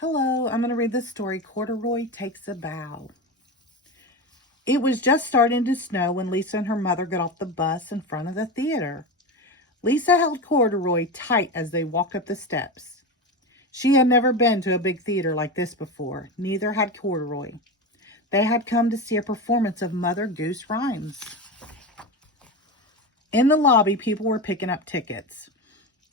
Hello, I'm going to read the story, Corduroy Takes a Bow. It was just starting to snow when Lisa and her mother got off the bus in front of the theater. Lisa held Corduroy tight as they walked up the steps. She had never been to a big theater like this before. Neither had Corduroy. They had come to see a performance of Mother Goose Rhymes. In the lobby, people were picking up tickets.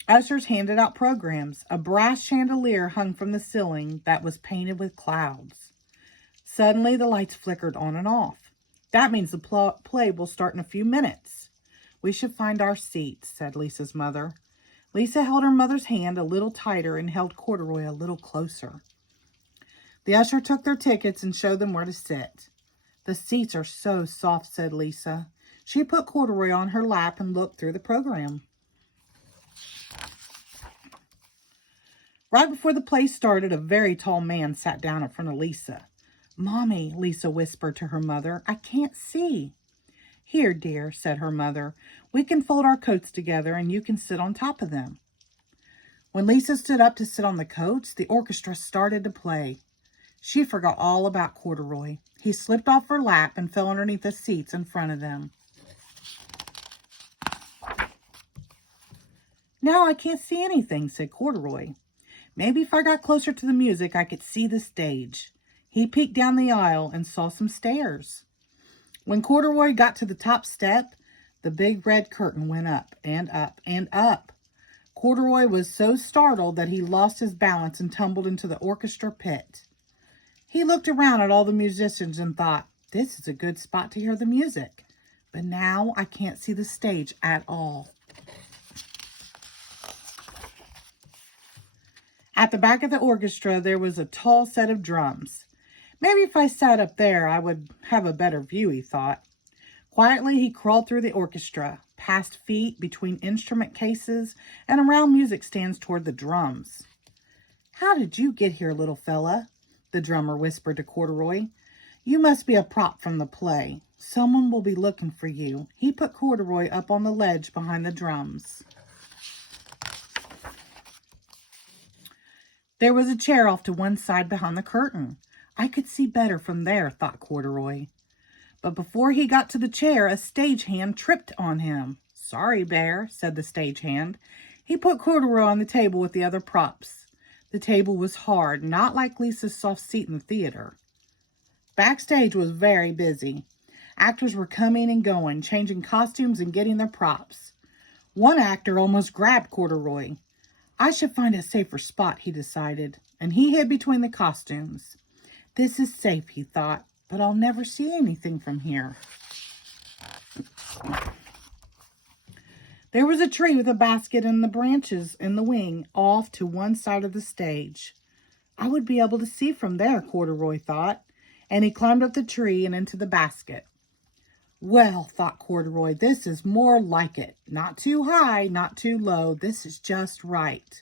Ushers handed out programs. A brass chandelier hung from the ceiling that was painted with clouds. Suddenly, the lights flickered on and off. That means the play will start in a few minutes. We should find our seats, said Lisa's mother. Lisa held her mother's hand a little tighter and held Corduroy a little closer. The usher took their tickets and showed them where to sit. The seats are so soft, said Lisa. She put Corduroy on her lap and looked through the program. Right before the play started, a very tall man sat down in front of Lisa. "Mommy," Lisa whispered to her mother, "I can't see." "Here, dear," said her mother. "We can fold our coats together and you can sit on top of them." When Lisa stood up to sit on the coats, the orchestra started to play. She forgot all about Corduroy. He slipped off her lap and fell underneath the seats in front of them. "Now I can't see anything," said Corduroy. "Maybe if I got closer to the music, I could see the stage." He peeked down the aisle and saw some stairs. When Corduroy got to the top step, the big red curtain went up and up and up. Corduroy was so startled that he lost his balance and tumbled into the orchestra pit. He looked around at all the musicians and thought, "This is a good spot to hear the music. But now I can't see the stage at all." At the back of the orchestra, there was a tall set of drums. Maybe if I sat up there, I would have a better view, he thought. Quietly, he crawled through the orchestra, past feet, between instrument cases, and around music stands toward the drums. "How did you get here, little fella?" the drummer whispered to Corduroy. "You must be a prop from the play. Someone will be looking for you." He put Corduroy up on the ledge behind the drums. There was a chair off to one side behind the curtain. I could see better from there, thought Corduroy. But before he got to the chair, a stagehand tripped on him. "Sorry, Bear," said the stagehand. He put Corduroy on the table with the other props. The table was hard, not like Lisa's soft seat in the theater. Backstage was very busy. Actors were coming and going, changing costumes and getting their props. One actor almost grabbed Corduroy. I should find a safer spot, he decided, and he hid between the costumes. This is safe, he thought, but I'll never see anything from here. There was a tree with a basket and the branches in the wing off to one side of the stage. I would be able to see from there, Corduroy thought, and he climbed up the tree and into the basket. Well, thought Corduroy, this is more like it. Not too high, not too low. This is just right.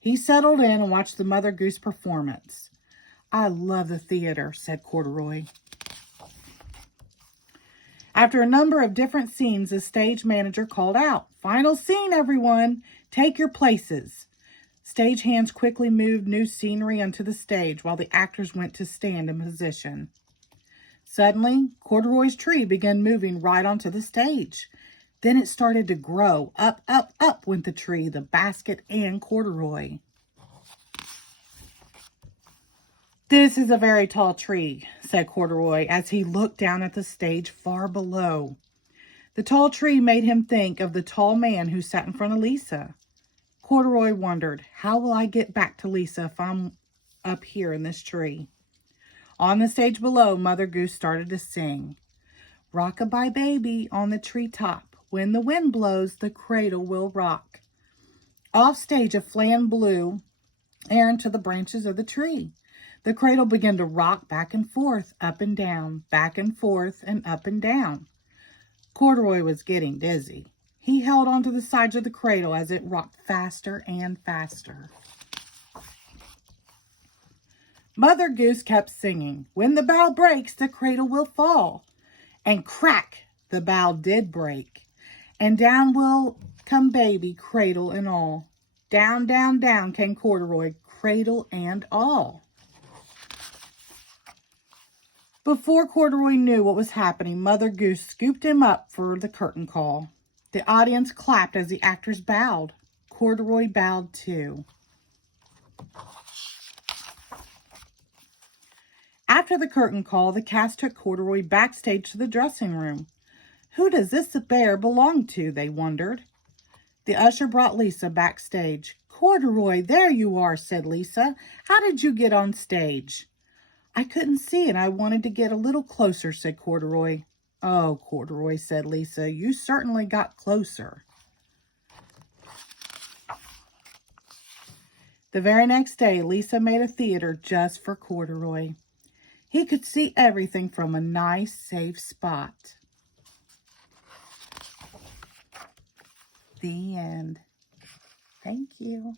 He settled in and watched the Mother Goose performance. I love the theater, said Corduroy. After a number of different scenes, the stage manager called out, "Final scene, everyone. Take your places." Stagehands quickly moved new scenery onto the stage while the actors went to stand in position. Suddenly, Corduroy's tree began moving right onto the stage. Then it started to grow. Up, up, up went the tree, the basket, and Corduroy. "This is a very tall tree," said Corduroy as he looked down at the stage far below. The tall tree made him think of the tall man who sat in front of Lisa. Corduroy wondered, how will I get back to Lisa if I'm up here in this tree? On the stage below, Mother Goose started to sing. "Rock-a-bye baby on the treetop. When the wind blows, the cradle will rock." Off stage, a fan blew air into the branches of the tree. The cradle began to rock back and forth, up and down, back and forth, and up and down. Corduroy was getting dizzy. He held onto the sides of the cradle as it rocked faster and faster. Mother Goose kept singing, "When the bough breaks, the cradle will fall." And crack, the bough did break. And down will come baby, cradle and all. Down, down, down came Corduroy, cradle and all. Before Corduroy knew what was happening, Mother Goose scooped him up for the curtain call. The audience clapped as the actors bowed. Corduroy bowed too. After the curtain call, the cast took Corduroy backstage to the dressing room. Who does this bear belong to, they wondered. The usher brought Lisa backstage. Corduroy, there you are, said Lisa. How did you get on stage? I couldn't see and I wanted to get a little closer, said Corduroy. Oh, Corduroy, said Lisa, you certainly got closer. The very next day, Lisa made a theater just for Corduroy. He could see everything from a nice, safe spot. The end. Thank you.